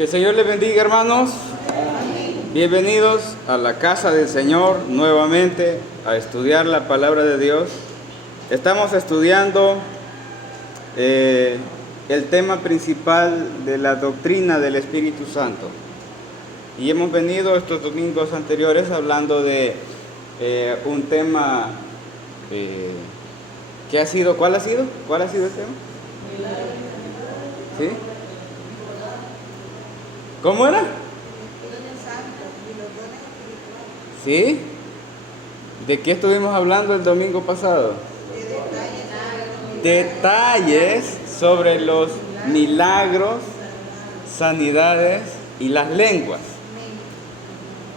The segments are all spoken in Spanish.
Que el Señor les bendiga, hermanos. Bienvenidos a la casa del Señor nuevamente a estudiar la palabra de Dios. Estamos estudiando el tema principal de la doctrina del Espíritu Santo. Y hemos venido estos domingos anteriores hablando de un tema que ha sido, ¿cuál ha sido? ¿Cuál ha sido el tema? ¿Sí? ¿Cómo era? ¿Sí? ¿De qué estuvimos hablando el domingo pasado? Detalles sobre los milagros, sanidades y las lenguas.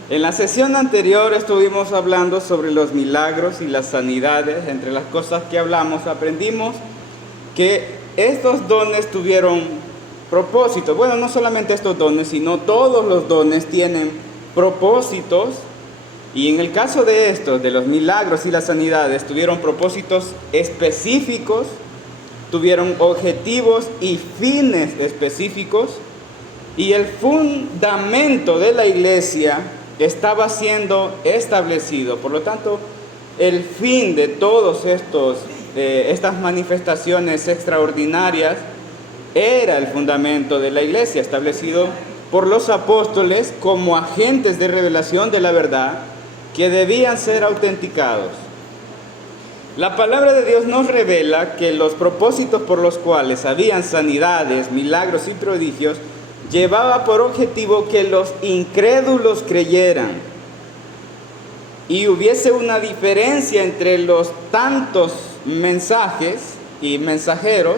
En la sesión anterior estuvimos hablando sobre los milagros y las sanidades. Entre las cosas que hablamos, aprendimos que estos dones tuvieron propósitos. Bueno, no solamente estos dones, sino todos los dones tienen propósitos. Y en el caso de estos, de los milagros y las sanidades, tuvieron propósitos específicos, tuvieron objetivos y fines específicos. Y el fundamento de la iglesia estaba siendo establecido. Por lo tanto, el fin de todos estas manifestaciones extraordinarias era el fundamento de la iglesia, establecido por los apóstoles como agentes de revelación de la verdad que debían ser autenticados. La palabra de Dios nos revela que los propósitos por los cuales habían sanidades, milagros y prodigios llevaba por objetivo que los incrédulos creyeran y hubiese una diferencia entre los tantos mensajes y mensajeros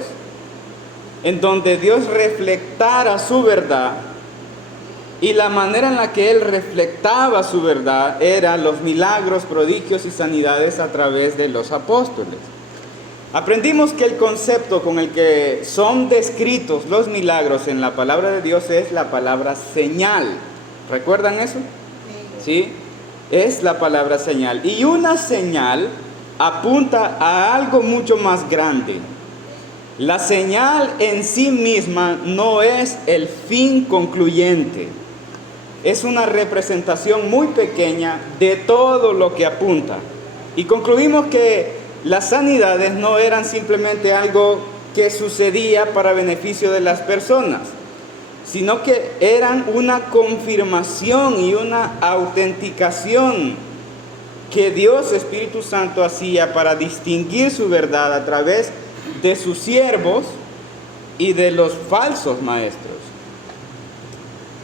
en donde Dios reflectara su verdad, y la manera en la que Él reflectaba su verdad eran los milagros, prodigios y sanidades a través de los apóstoles. Aprendimos que el concepto con el que son descritos los milagros en la palabra de Dios es la palabra señal. ¿Recuerdan eso? ¿Sí? Es la palabra señal. Y una señal apunta a algo mucho más grande. La señal en sí misma no es el fin concluyente. Es una representación muy pequeña de todo lo que apunta. Y concluimos que las sanidades no eran simplemente algo que sucedía para beneficio de las personas, sino que eran una confirmación y una autenticación que Dios Espíritu Santo hacía para distinguir su verdad a través de sus siervos y de los falsos maestros.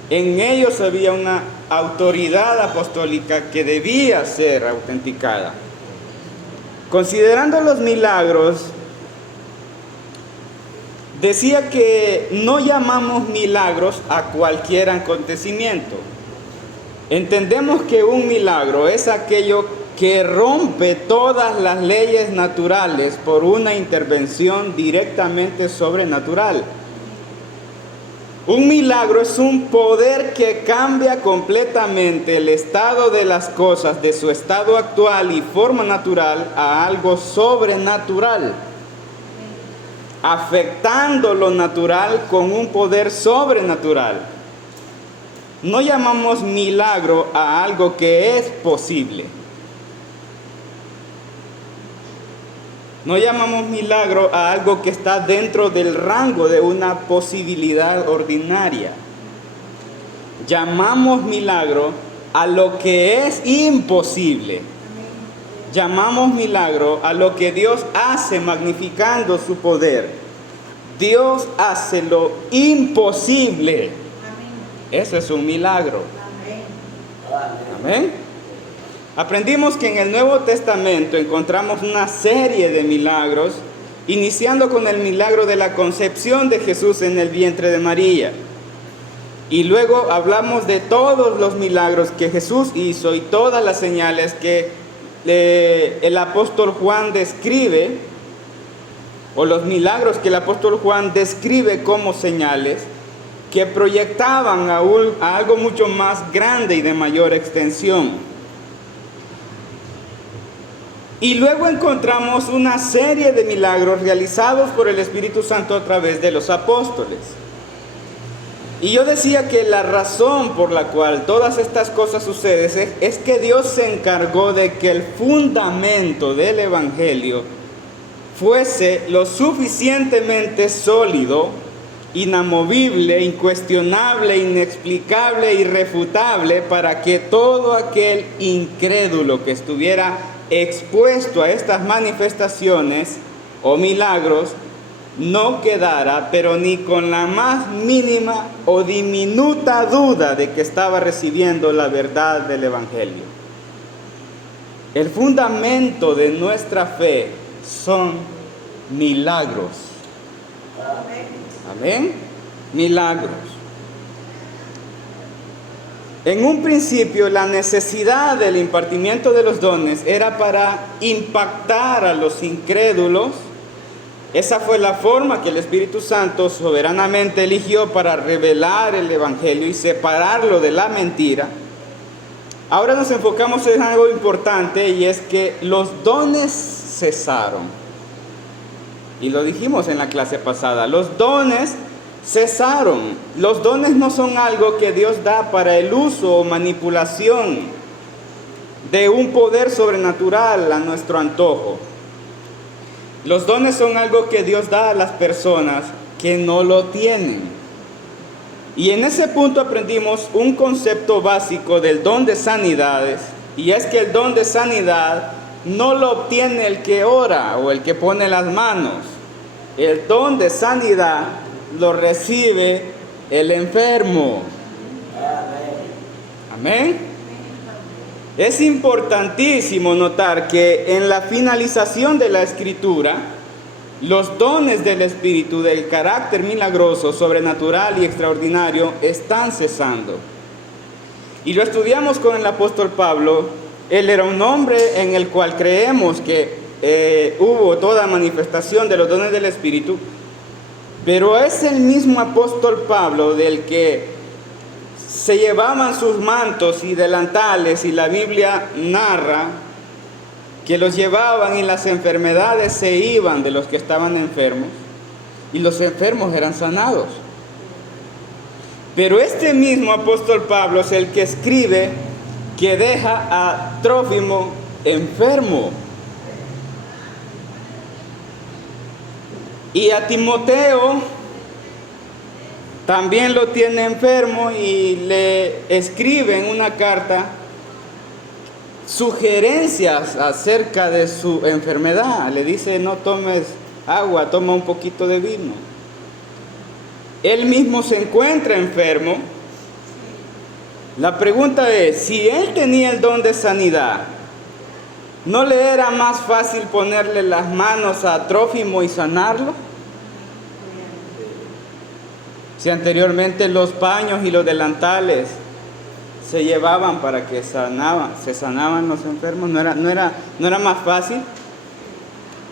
En ellos había una autoridad apostólica que debía ser autenticada. Considerando los milagros, decía que no llamamos milagros a cualquier acontecimiento. Entendemos que un milagro es aquello que rompe todas las leyes naturales por una intervención directamente sobrenatural. Un milagro es un poder que cambia completamente el estado de las cosas, de su estado actual y forma natural, a algo sobrenatural, afectando lo natural con un poder sobrenatural. No llamamos milagro a algo que es posible. No llamamos milagro a algo que está dentro del rango de una posibilidad ordinaria. Llamamos milagro a lo que es imposible. Llamamos milagro a lo que Dios hace magnificando su poder. Dios hace lo imposible. Eso es un milagro. Amén. Aprendimos que en el Nuevo Testamento encontramos una serie de milagros, iniciando con el milagro de la concepción de Jesús en el vientre de María. Y luego hablamos de todos los milagros que Jesús hizo y todas las señales que el apóstol Juan describe, o los milagros que el apóstol Juan describe como señales, que proyectaban a algo mucho más grande y de mayor extensión. Y luego encontramos una serie de milagros realizados por el Espíritu Santo a través de los apóstoles. Y yo decía que la razón por la cual todas estas cosas suceden es que Dios se encargó de que el fundamento del Evangelio fuese lo suficientemente sólido, inamovible, incuestionable, inexplicable, irrefutable, para que todo aquel incrédulo que estuviera expuesto a estas manifestaciones o milagros no quedara, pero ni con la más mínima o diminuta duda de que estaba recibiendo la verdad del Evangelio. El fundamento de nuestra fe son milagros. Amén. Milagros. En un principio, la necesidad del impartimiento de los dones era para impactar a los incrédulos. Esa fue la forma que el Espíritu Santo soberanamente eligió para revelar el Evangelio y separarlo de la mentira. Ahora nos enfocamos en algo importante, y es que los dones cesaron. Y lo dijimos en la clase pasada, los dones cesaron. Los dones no son algo que Dios da para el uso o manipulación de un poder sobrenatural a nuestro antojo. Los dones son algo que Dios da a las personas que no lo tienen. Y en ese punto aprendimos un concepto básico del don de sanidades, y es que el don de sanidad no lo obtiene el que ora o el que pone las manos. El don de sanidad lo recibe el enfermo. Amén. Es importantísimo notar que en la finalización de la Escritura, los dones del Espíritu del carácter milagroso, sobrenatural y extraordinario están cesando. Y lo estudiamos con el apóstol Pablo. Él era un hombre en el cual creemos que hubo toda manifestación de los dones del Espíritu, pero es el mismo apóstol Pablo del que se llevaban sus mantos y delantales, y la Biblia narra que los llevaban y las enfermedades se iban de los que estaban enfermos, y los enfermos eran sanados. Pero este mismo apóstol Pablo es el que escribe que deja a Trófimo enfermo, y a Timoteo también lo tiene enfermo, y le escribe en una carta sugerencias acerca de su enfermedad. Le dice: no tomes agua, toma un poquito de vino. Él mismo se encuentra enfermo. La pregunta es, si él tenía el don de sanidad, ¿no le era más fácil ponerle las manos a Trófimo y sanarlo? Si anteriormente los paños y los delantales se llevaban para que se sanaban los enfermos, ¿no era más fácil?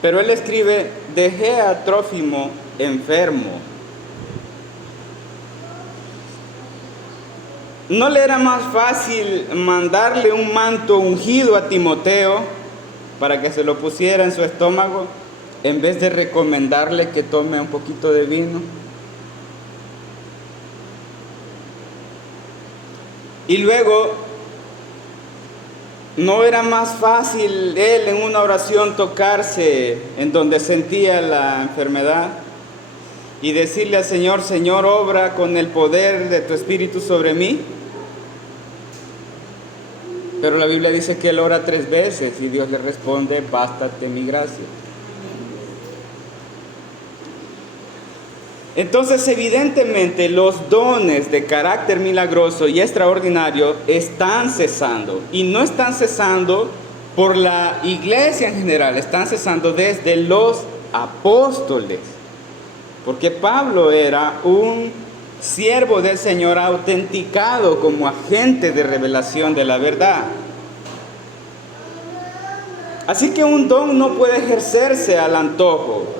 Pero él escribe: dejé a Trófimo enfermo. ¿No le era más fácil mandarle un manto ungido a Timoteo para que se lo pusiera en su estómago, en vez de recomendarle que tome un poquito de vino? Y luego, ¿no era más fácil él en una oración tocarse en donde sentía la enfermedad y decirle al Señor: Señor, obra con el poder de tu Espíritu sobre mí? Pero la Biblia dice que él ora 3 veces y Dios le responde: bástate mi gracia. Entonces, evidentemente, los dones de carácter milagroso y extraordinario están cesando. Y no están cesando por la iglesia en general, están cesando desde los apóstoles. Porque Pablo era un siervo del Señor autenticado como agente de revelación de la verdad. Así que un don no puede ejercerse al antojo.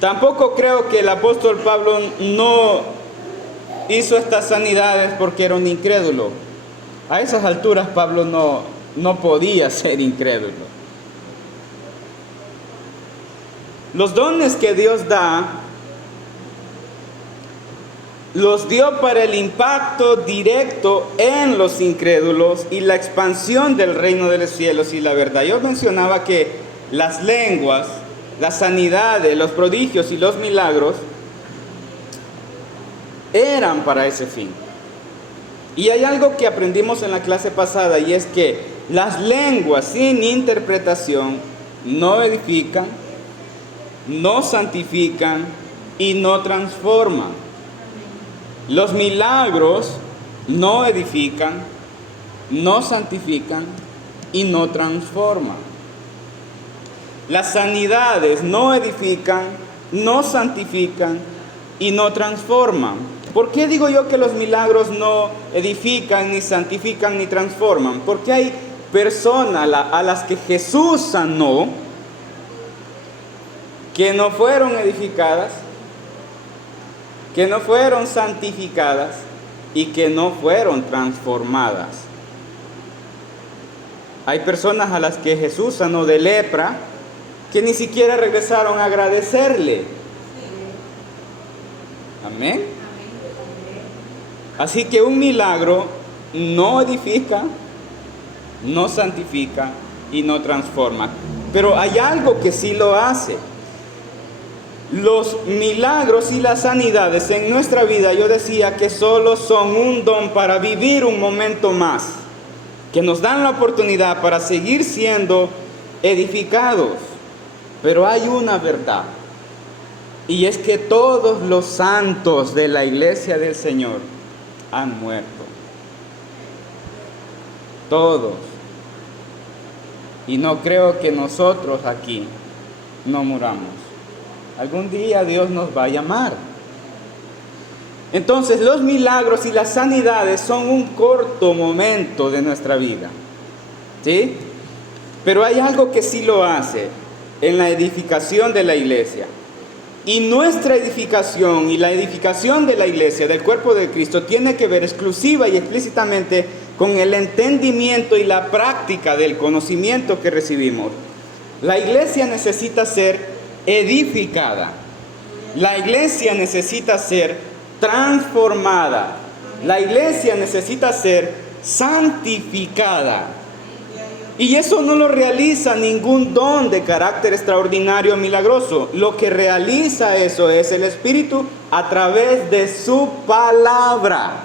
Tampoco creo que el apóstol Pablo no hizo estas sanidades porque era un incrédulo. A esas alturas Pablo no podía ser incrédulo. Los dones que Dios da los dio para el impacto directo en los incrédulos y la expansión del reino de los cielos y la verdad. Yo mencionaba que las lenguas, las sanidades, los prodigios y los milagros eran para ese fin. Y hay algo que aprendimos en la clase pasada, y es que las lenguas sin interpretación no edifican, no santifican y no transforman. Los milagros no edifican, no santifican y no transforman. Las sanidades no edifican, no santifican y no transforman. ¿Por qué digo yo que los milagros no edifican, ni santifican, ni transforman? Porque hay personas a las que Jesús sanó, que no fueron edificadas, que no fueron santificadas y que no fueron transformadas. Hay personas a las que Jesús sanó de lepra, que ni siquiera regresaron a agradecerle. Amén. Así que un milagro no edifica, no santifica y no transforma. Pero hay algo que sí lo hace. Los milagros y las sanidades en nuestra vida, yo decía que solo son un don para vivir un momento más, que nos dan la oportunidad para seguir siendo edificados. Pero hay una verdad, y es que todos los santos de la iglesia del Señor han muerto. Todos. Y no creo que nosotros aquí no muramos. Algún día Dios nos va a llamar. Entonces los milagros y las sanidades son un corto momento de nuestra vida, ¿sí? Pero hay algo que sí lo hace en la edificación de la iglesia. Y nuestra edificación y la edificación de la iglesia, del cuerpo de Cristo, tiene que ver exclusiva y explícitamente con el entendimiento y la práctica del conocimiento que recibimos. La iglesia necesita ser edificada. La iglesia necesita ser transformada. La iglesia necesita ser santificada. Y eso no lo realiza ningún don de carácter extraordinario o milagroso. Lo que realiza eso es el Espíritu a través de su palabra.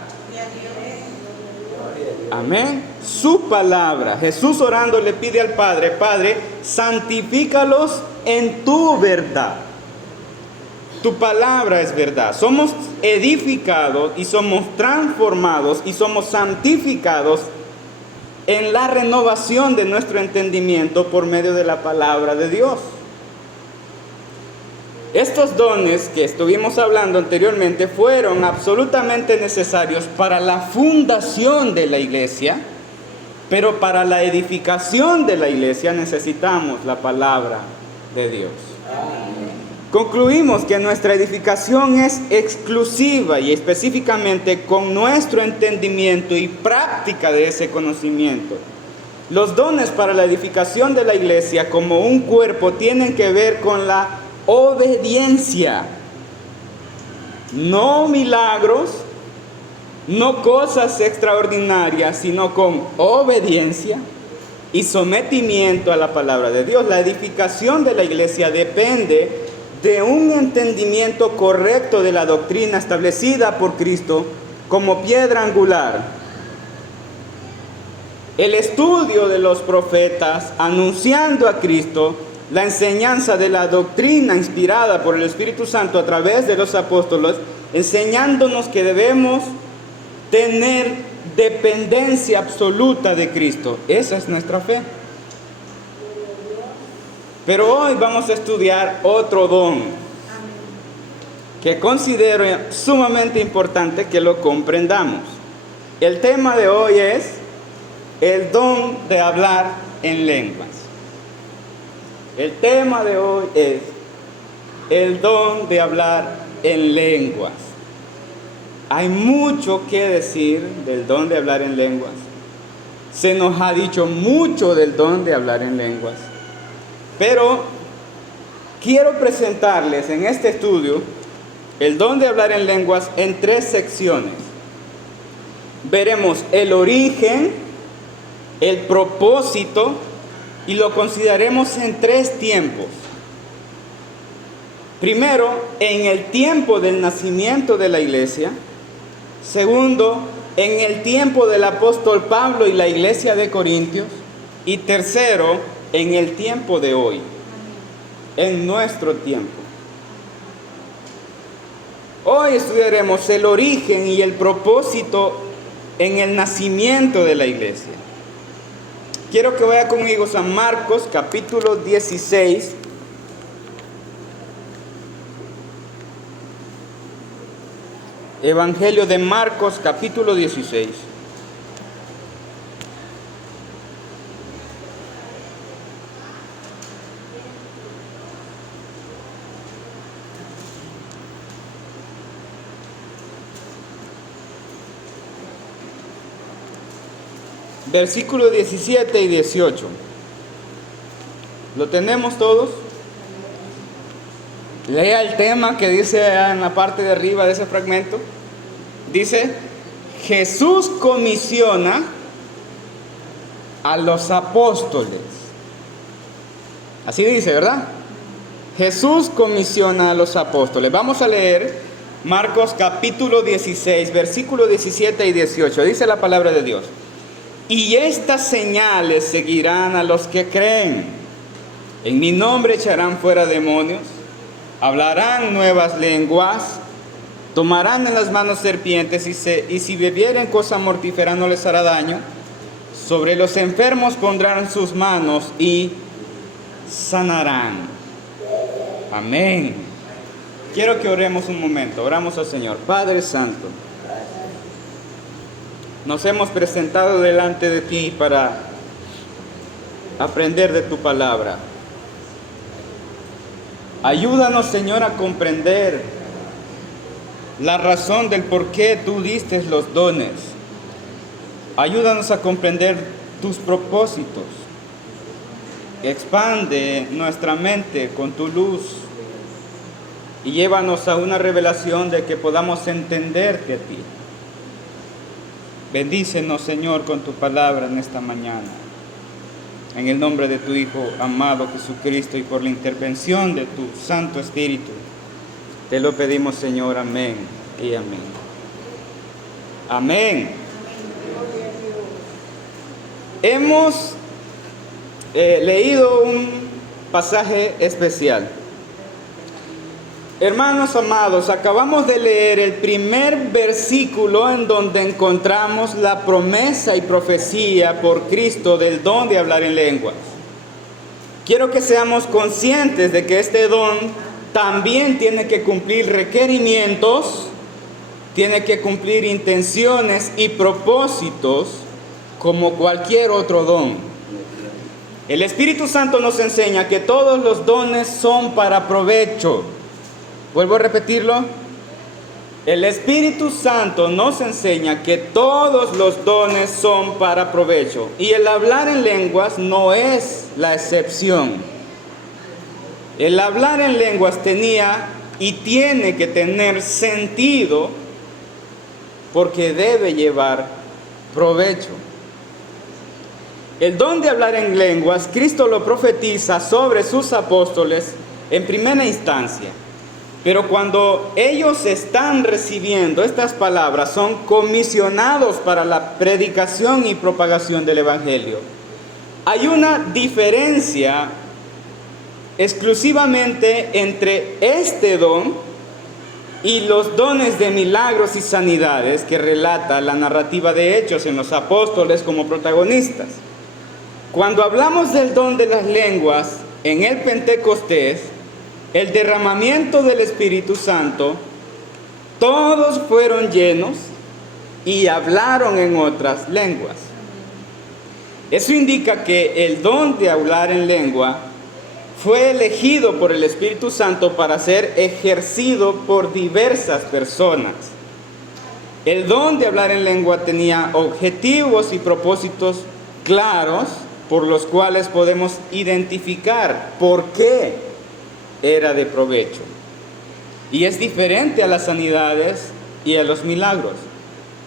Amén. Su palabra. Jesús orando le pide al Padre: Padre, santifícalos en tu verdad. Tu palabra es verdad. Somos edificados y somos transformados y somos santificados en la renovación de nuestro entendimiento por medio de la palabra de Dios. Estos dones que estuvimos hablando anteriormente fueron absolutamente necesarios para la fundación de la iglesia, pero para la edificación de la iglesia necesitamos la palabra de Dios. Concluimos que nuestra edificación es exclusiva y específicamente con nuestro entendimiento y práctica de ese conocimiento. Los dones para la edificación de la iglesia como un cuerpo tienen que ver con la obediencia. No milagros, no cosas extraordinarias, sino con obediencia y sometimiento a la palabra de Dios. La edificación de la iglesia depende de un entendimiento correcto de la doctrina establecida por Cristo como piedra angular. El estudio de los profetas anunciando a Cristo, la enseñanza de la doctrina inspirada por el Espíritu Santo a través de los apóstoles, enseñándonos que debemos tener dependencia absoluta de Cristo. Esa es nuestra fe. Pero hoy vamos a estudiar otro don que considero sumamente importante que lo comprendamos. El tema de hoy es el don de hablar en lenguas. El tema de hoy es el don de hablar en lenguas. Hay mucho que decir del don de hablar en lenguas. Se nos ha dicho mucho del don de hablar en lenguas. Pero quiero presentarles en este estudio el don de hablar en lenguas en 3 secciones. Veremos el origen, el propósito y lo consideraremos en 3 tiempos. Primero, en el tiempo del nacimiento de la iglesia. Segundo, en el tiempo del apóstol Pablo y la iglesia de Corintios. Y tercero, en el tiempo de hoy, en nuestro tiempo. Hoy estudiaremos el origen y el propósito en el nacimiento de la iglesia. Quiero que vaya conmigo a San Marcos capítulo 16. Evangelio de Marcos capítulo 16. Versículos 17 y 18. ¿Lo tenemos todos? Lea el tema que dice en la parte de arriba de ese fragmento. Dice: Jesús comisiona a los apóstoles. Así dice, ¿verdad? Jesús comisiona a los apóstoles. Vamos a leer Marcos capítulo 16, versículos 17 y 18. Dice la palabra de Dios: y estas señales seguirán a los que creen. En mi nombre echarán fuera demonios, hablarán nuevas lenguas, tomarán en las manos serpientes y si bebieren cosa mortífera no les hará daño. Sobre los enfermos pondrán sus manos y sanarán. Amén. Quiero que oremos un momento. Oramos al Señor. Padre Santo, nos hemos presentado delante de ti para aprender de tu palabra. Ayúdanos, Señor, a comprender la razón del por qué tú diste los dones. Ayúdanos a comprender tus propósitos. Expande nuestra mente con tu luz y llévanos a una revelación de que podamos entenderte a ti. Bendícenos, Señor, con tu palabra en esta mañana. En el nombre de tu Hijo amado Jesucristo y por la intervención de tu Santo Espíritu, te lo pedimos, Señor. Amén y amén. Amén. Hemos leído un pasaje especial. Hermanos amados, acabamos de leer el primer versículo en donde encontramos la promesa y profecía por Cristo del don de hablar en lenguas. Quiero que seamos conscientes de que este don también tiene que cumplir requerimientos, tiene que cumplir intenciones y propósitos como cualquier otro don. El Espíritu Santo nos enseña que todos los dones son para provecho. Vuelvo a repetirlo. El Espíritu Santo nos enseña que todos los dones son para provecho. Y el hablar en lenguas no es la excepción. El hablar en lenguas tenía y tiene que tener sentido porque debe llevar provecho. El don de hablar en lenguas, Cristo lo profetiza sobre sus apóstoles en primera instancia. Pero cuando ellos están recibiendo estas palabras, son comisionados para la predicación y propagación del Evangelio. Hay una diferencia exclusivamente entre este don y los dones de milagros y sanidades que relata la narrativa de Hechos en los apóstoles como protagonistas. Cuando hablamos del don de las lenguas en el Pentecostés, el derramamiento del Espíritu Santo, todos fueron llenos y hablaron en otras lenguas. Eso indica que el don de hablar en lengua fue elegido por el Espíritu Santo para ser ejercido por diversas personas. El don de hablar en lengua tenía objetivos y propósitos claros por los cuales podemos identificar por qué era de provecho. Y es diferente a las sanidades y a los milagros.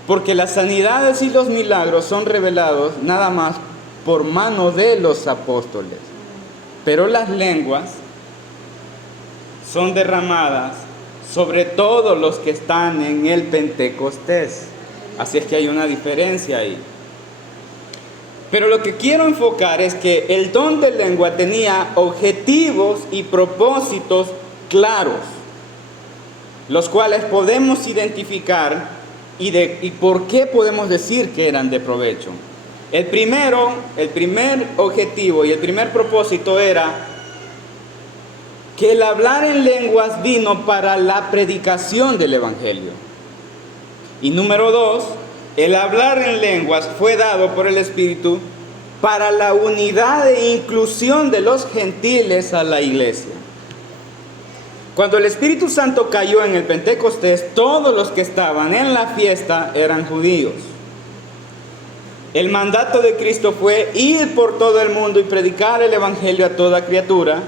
Porque las sanidades y los milagros son revelados nada más por mano de los apóstoles. Pero las lenguas son derramadas sobre todos los que están en el Pentecostés. Así es que hay una diferencia ahí. Pero lo que quiero enfocar es que el don de lengua tenía objetivos y propósitos claros, los cuales podemos identificar y por qué podemos decir que eran de provecho. El primer objetivo y el primer propósito era que el hablar en lenguas vino para la predicación del Evangelio. Y número 2, el hablar en lenguas fue dado por el Espíritu para la unidad e inclusión de los gentiles a la iglesia. Cuando el Espíritu Santo cayó en el Pentecostés, todos los que estaban en la fiesta eran judíos. El mandato de Cristo fue ir por todo el mundo y predicar el Evangelio a toda criatura,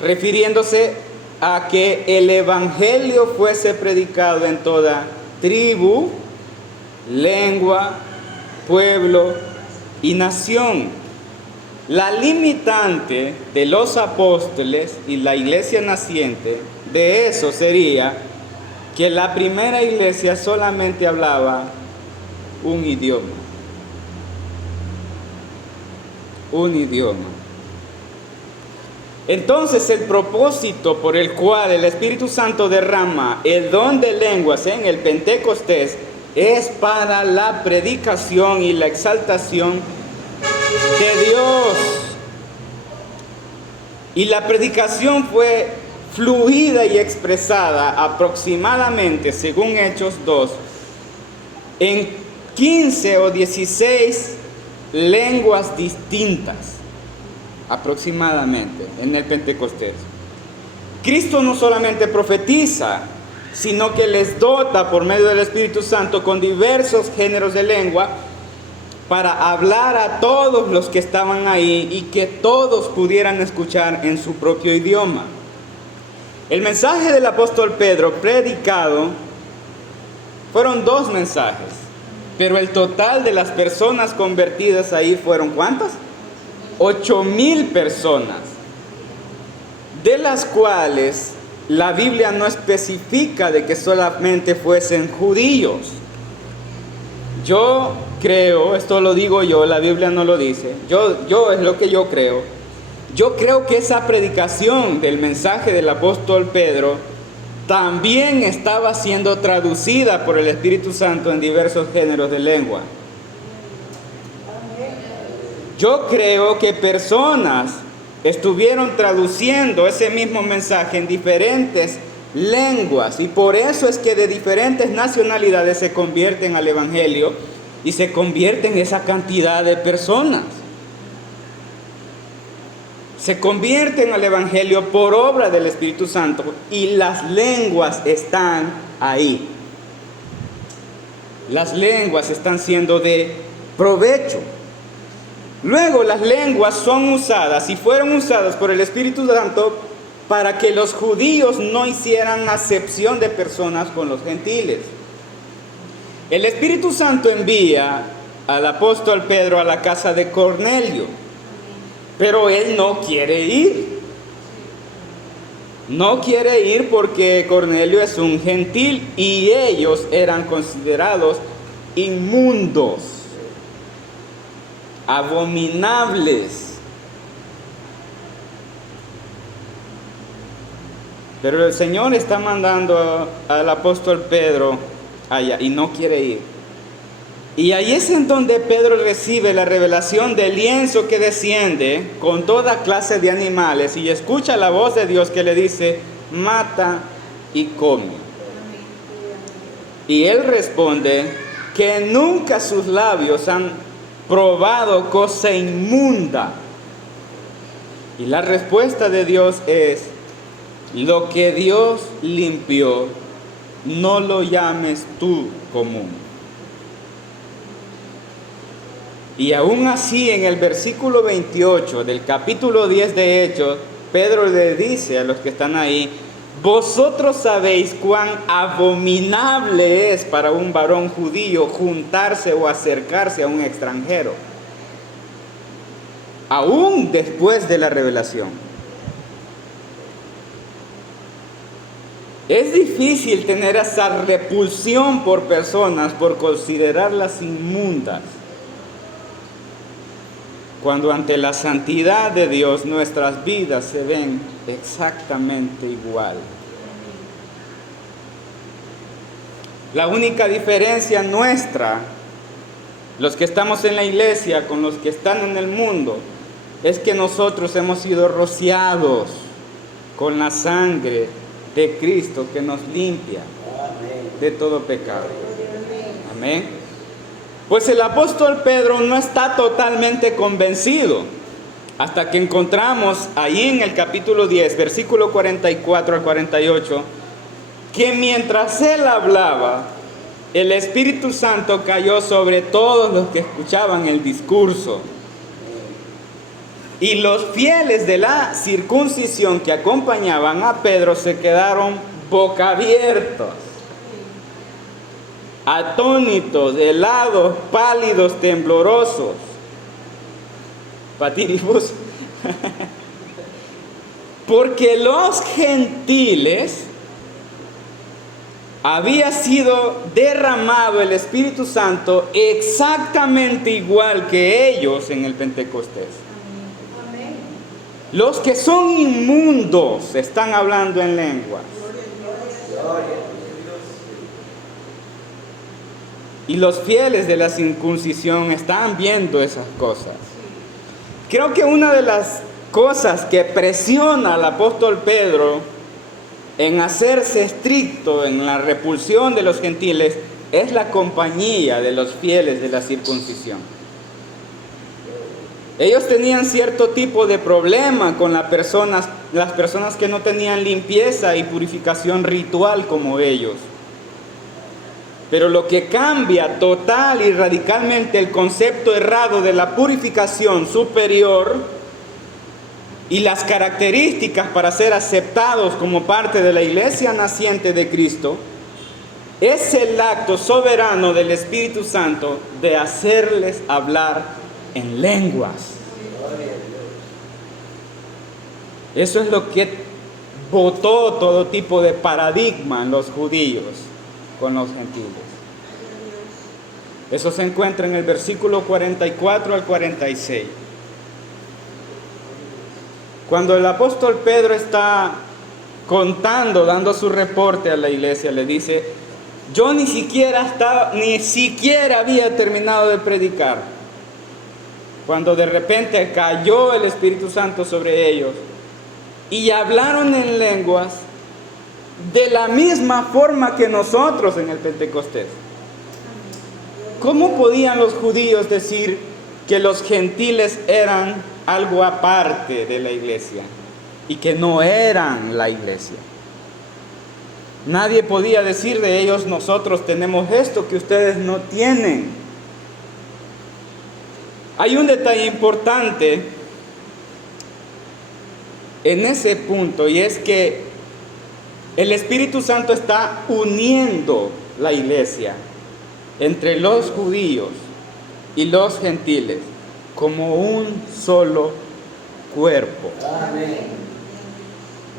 refiriéndose a que el Evangelio fuese predicado en toda tribu, lengua, pueblo y nación. La limitante de los apóstoles y la iglesia naciente de eso sería que la primera iglesia solamente hablaba un idioma. Un idioma. Entonces el propósito por el cual el Espíritu Santo derrama el don de lenguas en el Pentecostés es para la predicación y la exaltación de Dios. Y la predicación fue fluida y expresada aproximadamente, según Hechos 2, en 15 o 16 lenguas distintas, aproximadamente, en el Pentecostés. Cristo no solamente profetiza, sino que les dota por medio del Espíritu Santo con diversos géneros de lengua para hablar a todos los que estaban ahí y que todos pudieran escuchar en su propio idioma. El mensaje del apóstol Pedro predicado fueron 2 mensajes, pero el total de las personas convertidas ahí fueron ¿cuántas? 8,000 personas, de las cuales la Biblia no especifica de que solamente fuesen judíos. Yo creo, esto lo digo yo, la Biblia no lo dice, yo es lo que yo creo. Yo creo que esa predicación del mensaje del apóstol Pedro también estaba siendo traducida por el Espíritu Santo en diversos géneros de lengua. Yo creo que personas estuvieron traduciendo ese mismo mensaje en diferentes lenguas y por eso es que de diferentes nacionalidades se convierten al Evangelio y se convierten esa cantidad de personas. Se convierten al Evangelio por obra del Espíritu Santo y las lenguas están ahí. Las lenguas están siendo de provecho. Luego las lenguas son usadas y fueron usadas por el Espíritu Santo para que los judíos no hicieran acepción de personas con los gentiles. El Espíritu Santo envía al apóstol Pedro a la casa de Cornelio, pero él no quiere ir. No quiere ir porque Cornelio es un gentil y ellos eran considerados inmundos, abominables. Pero el Señor está mandando al apóstol Pedro allá y no quiere ir. Y ahí es en donde Pedro recibe la revelación del lienzo que desciende con toda clase de animales y escucha la voz de Dios que le dice, mata y come. Y él responde que nunca sus labios han probado cosa inmunda. Y la respuesta de Dios es, lo que Dios limpió, no lo llames tú común. Y aún así en el versículo 28 del capítulo 10 de Hechos, Pedro le dice a los que están ahí, Vosotros sabéis cuán abominable es para un varón judío juntarse o acercarse a un extranjero, aún después de la revelación. Es difícil tener esa repulsión por personas por considerarlas inmundas, cuando ante la santidad de Dios nuestras vidas se ven exactamente igual. La única diferencia nuestra, los que estamos en la iglesia con los que están en el mundo, es que nosotros hemos sido rociados con la sangre de Cristo que nos limpia de todo pecado. Amén. Pues el apóstol Pedro no está totalmente convencido hasta que encontramos ahí en el capítulo 10, versículo 44 al 48, que mientras él hablaba, el Espíritu Santo cayó sobre todos los que escuchaban el discurso. Y los fieles de la circuncisión que acompañaban a Pedro se quedaron boca abiertos, atónitos, helados, pálidos, temblorosos. Patiribus. Porque los gentiles había sido derramado el Espíritu Santo exactamente igual que ellos en el Pentecostés. Los que son inmundos están hablando en lenguas. Y los fieles de la circuncisión están viendo esas cosas. Creo que una de las cosas que presiona al apóstol Pedro en hacerse estricto en la repulsión de los gentiles es la compañía de los fieles de la circuncisión. Ellos tenían cierto tipo de problema con las personas que no tenían limpieza y purificación ritual como ellos. Pero lo que cambia total y radicalmente el concepto errado de la purificación superior y las características para ser aceptados como parte de la iglesia naciente de Cristo es el acto soberano del Espíritu Santo de hacerles hablar en lenguas. Eso es lo que botó todo tipo de paradigma en los judíos con los gentiles. Eso se encuentra en el versículo 44 al 46. Cuando el apóstol Pedro está contando, dando su reporte a la iglesia, le dice: yo ni siquiera había terminado de predicar, cuando de repente cayó el Espíritu Santo sobre ellos y hablaron en lenguas de la misma forma que nosotros en el Pentecostés. ¿Cómo podían los judíos decir que los gentiles eran algo aparte de la iglesia y que no eran la iglesia? Nadie podía decir de ellos: nosotros tenemos esto que ustedes no tienen. Hay un detalle importante en ese punto, y es que el Espíritu Santo está uniendo la iglesia entre los judíos y los gentiles como un solo cuerpo. Amén.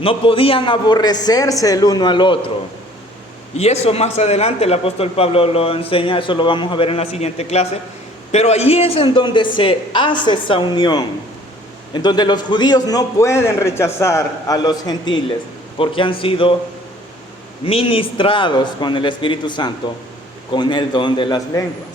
No podían aborrecerse el uno al otro. Y eso más adelante el apóstol Pablo lo enseña, eso lo vamos a ver en la siguiente clase. Pero ahí es en donde se hace esa unión, en donde los judíos no pueden rechazar a los gentiles porque han sido ministrados con el Espíritu Santo, con el don de las lenguas.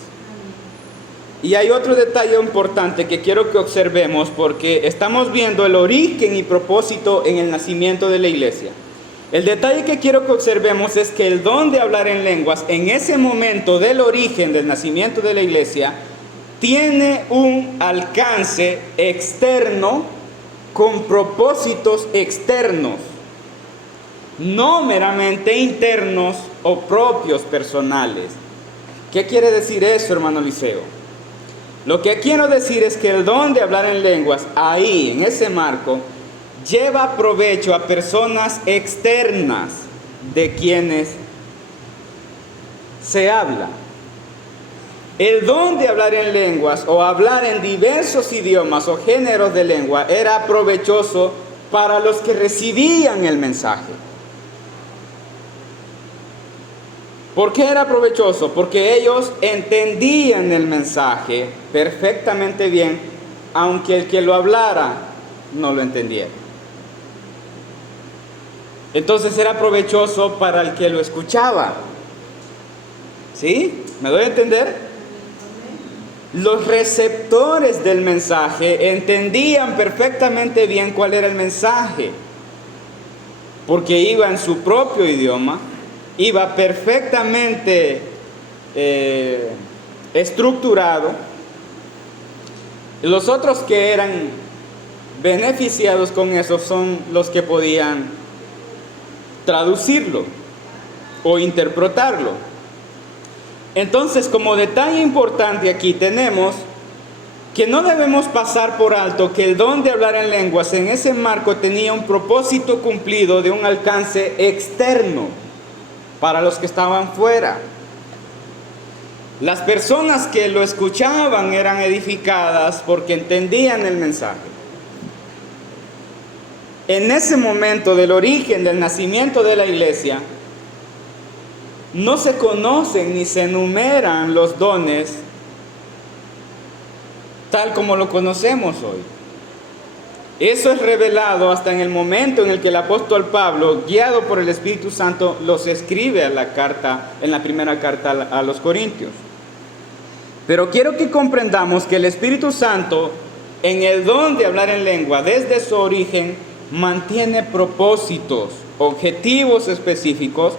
Y hay otro detalle importante que quiero que observemos, porque estamos viendo el origen y propósito en el nacimiento de la iglesia. El detalle que quiero que observemos es que el don de hablar en lenguas, en ese momento del origen del nacimiento de la iglesia, tiene un alcance externo con propósitos externos, no meramente internos o propios personales. ¿Qué quiere decir eso, hermano Liceo? Lo que quiero decir es que el don de hablar en lenguas, ahí, en ese marco, lleva provecho a personas externas de quienes se habla. El don de hablar en lenguas o hablar en diversos idiomas o géneros de lengua era provechoso para los que recibían el mensaje. ¿Por qué era provechoso? Porque ellos entendían el mensaje perfectamente bien, aunque el que lo hablara no lo entendiera. Entonces era provechoso para el que lo escuchaba. ¿Sí? ¿Me doy a entender? Los receptores del mensaje entendían perfectamente bien cuál era el mensaje, porque iba en su propio idioma, iba perfectamente estructurado. Los otros que eran beneficiados con eso son los que podían traducirlo o interpretarlo. Entonces, como detalle importante aquí tenemos que no debemos pasar por alto que el don de hablar en lenguas en ese marco tenía un propósito cumplido de un alcance externo para los que estaban fuera. Las personas que lo escuchaban eran edificadas porque entendían el mensaje. En ese momento del origen, del nacimiento de la iglesia, no se conocen ni se enumeran los dones tal como lo conocemos hoy. Eso es revelado hasta en el momento en el que el apóstol Pablo, guiado por el Espíritu Santo, los escribe en la primera carta a los Corintios. Pero quiero que comprendamos que el Espíritu Santo, en el don de hablar en lengua, desde su origen, mantiene propósitos, objetivos específicos,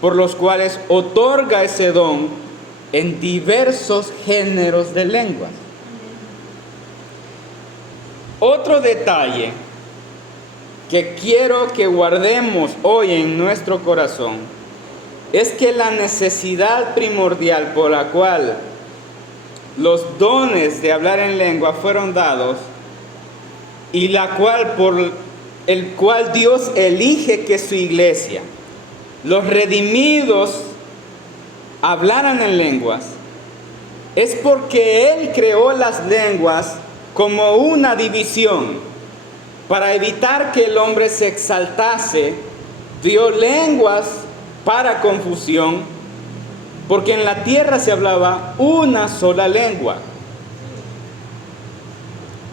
por los cuales otorga ese don en diversos géneros de lenguas. Otro detalle que quiero que guardemos hoy en nuestro corazón es que la necesidad primordial por la cual los dones de hablar en lengua fueron dados y por el cual Dios elige que su iglesia, los redimidos, hablaran en lenguas, es porque Él creó las lenguas como una división. Para evitar que el hombre se exaltase, dio lenguas para confusión, porque en la tierra se hablaba una sola lengua.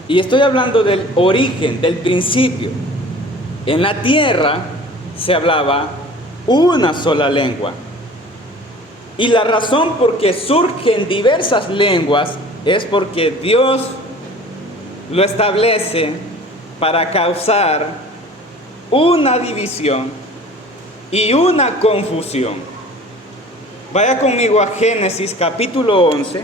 Y estoy hablando del origen, del principio. En la tierra se hablaba una sola lengua. Y la razón por qué surgen diversas lenguas es porque Dios lo establece para causar una división y una confusión. Vaya conmigo a Génesis capítulo 11.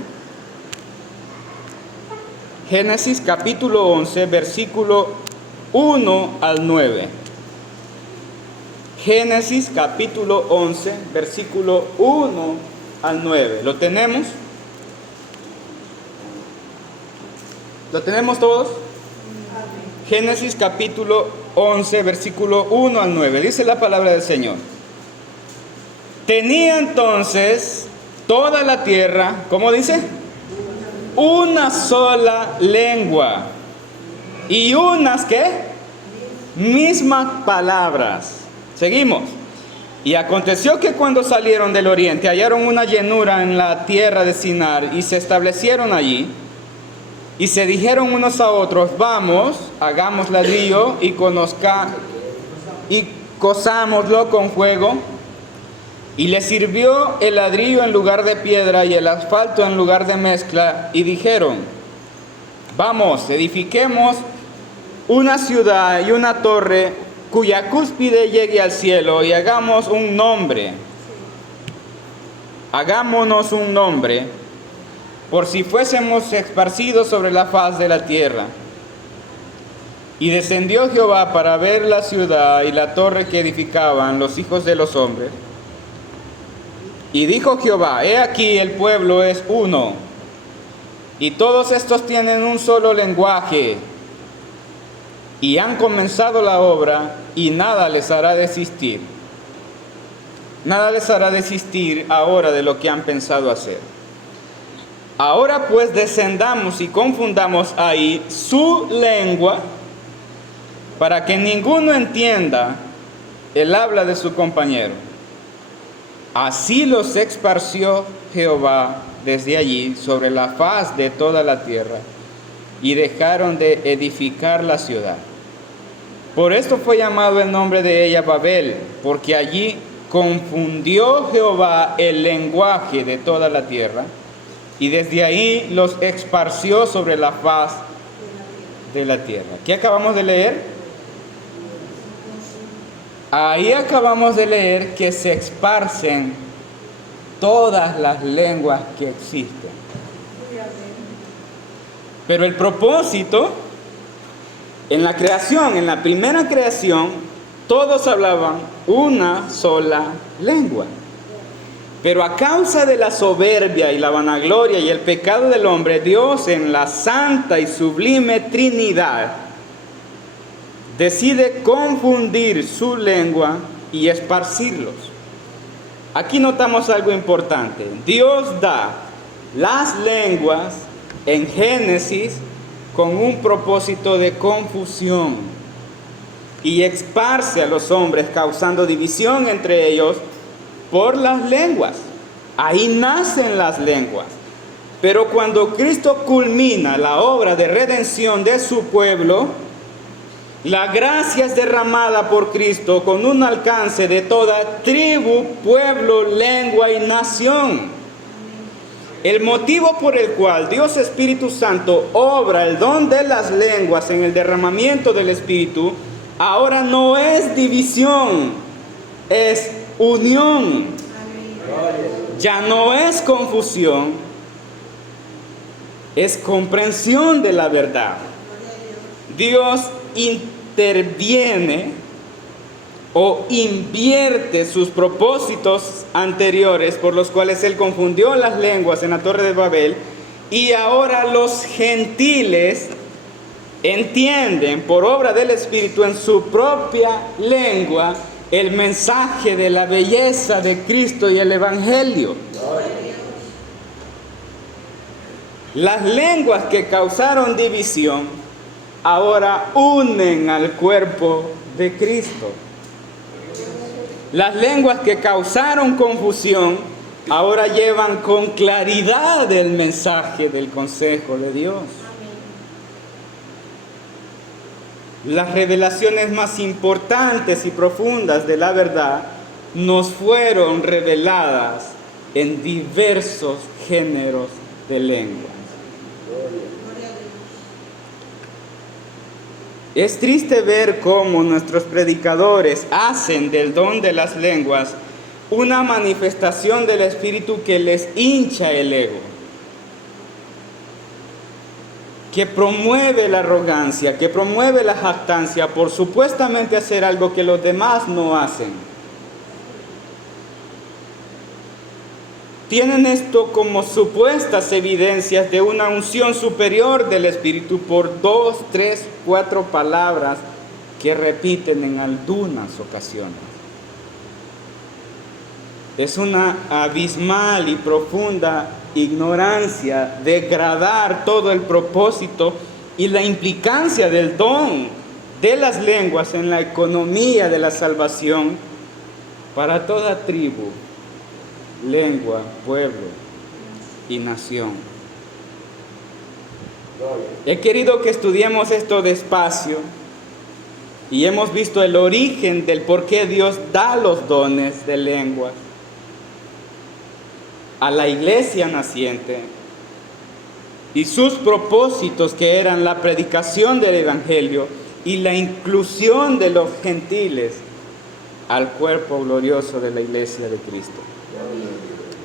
Génesis capítulo 11, versículo 1 al 9. Génesis capítulo 11, versículo 1 al 9. ¿Lo tenemos? ¿Lo tenemos todos? Génesis capítulo 11, versículo 1 al 9. Dice la palabra del Señor. Tenía entonces toda la tierra, ¿cómo dice? Una sola lengua. Y unas, ¿qué? Mismas palabras. Seguimos. Y aconteció que cuando salieron del oriente hallaron una llanura en la tierra de Sinar y se establecieron allí. Y se dijeron unos a otros, vamos, hagamos ladrillo y cozámoslo con fuego. Y les sirvió el ladrillo en lugar de piedra y el asfalto en lugar de mezcla. Y dijeron, vamos, edifiquemos una ciudad y una torre cuya cúspide llegue al cielo y hagámonos un nombre, por si fuésemos esparcidos sobre la faz de la tierra. Y descendió Jehová para ver la ciudad y la torre que edificaban los hijos de los hombres. Y dijo Jehová, he aquí el pueblo es uno, y todos estos tienen un solo lenguaje. y han comenzado la obra y nada les hará desistir. Nada les hará desistir ahora de lo que han pensado hacer. Ahora pues descendamos y confundamos ahí su lengua para que ninguno entienda el habla de su compañero. Así los esparció Jehová desde allí sobre la faz de toda la tierra y dejaron de edificar la ciudad. Por esto fue llamado el nombre de ella Babel, porque allí confundió Jehová el lenguaje de toda la tierra y desde ahí los esparció sobre la faz de la tierra. ¿Qué acabamos de leer? Ahí acabamos de leer que se esparcen todas las lenguas que existen. Pero el propósito, en la creación, en la primera creación, todos hablaban una sola lengua. Pero a causa de la soberbia y la vanagloria y el pecado del hombre, Dios en la santa y sublime Trinidad decide confundir su lengua y esparcirlos. Aquí notamos algo importante. Dios da las lenguas en Génesis con un propósito de confusión y esparce a los hombres causando división entre ellos por las lenguas. Ahí nacen las lenguas. Pero cuando Cristo culmina la obra de redención de su pueblo, la gracia es derramada por Cristo con un alcance de toda tribu, pueblo, lengua y nación. El motivo por el cual Dios Espíritu Santo obra el don de las lenguas en el derramamiento del Espíritu, ahora no es división, es unión. Ya no es confusión, es comprensión de la verdad. Dios interviene o invierte sus propósitos anteriores por los cuales Él confundió las lenguas en la Torre de Babel, y ahora los gentiles entienden por obra del Espíritu en su propia lengua el mensaje de la belleza de Cristo y el Evangelio. Las lenguas que causaron división ahora unen al cuerpo de Cristo. Las lenguas que causaron confusión ahora llevan con claridad el mensaje del consejo de Dios. Las revelaciones más importantes y profundas de la verdad nos fueron reveladas en diversos géneros de lenguas. Es triste ver cómo nuestros predicadores hacen del don de las lenguas una manifestación del Espíritu que les hincha el ego, que promueve la arrogancia, que promueve la jactancia por supuestamente hacer algo que los demás no hacen. Tienen esto como supuestas evidencias de una unción superior del Espíritu por 2, 3, 4 palabras que repiten en algunas ocasiones. Es una abismal y profunda ignorancia degradar todo el propósito y la implicancia del don de las lenguas en la economía de la salvación para toda tribu, lengua, pueblo y nación. He querido que estudiemos esto despacio y hemos visto el origen del por qué Dios da los dones de lenguas a la iglesia naciente y sus propósitos, que eran la predicación del Evangelio y la inclusión de los gentiles al cuerpo glorioso de la iglesia de Cristo.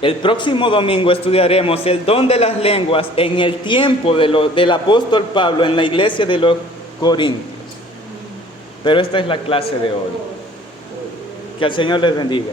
El próximo domingo estudiaremos el don de las lenguas en el tiempo del apóstol Pablo en la iglesia de los Corintios. Pero esta es la clase de hoy. Que el Señor les bendiga.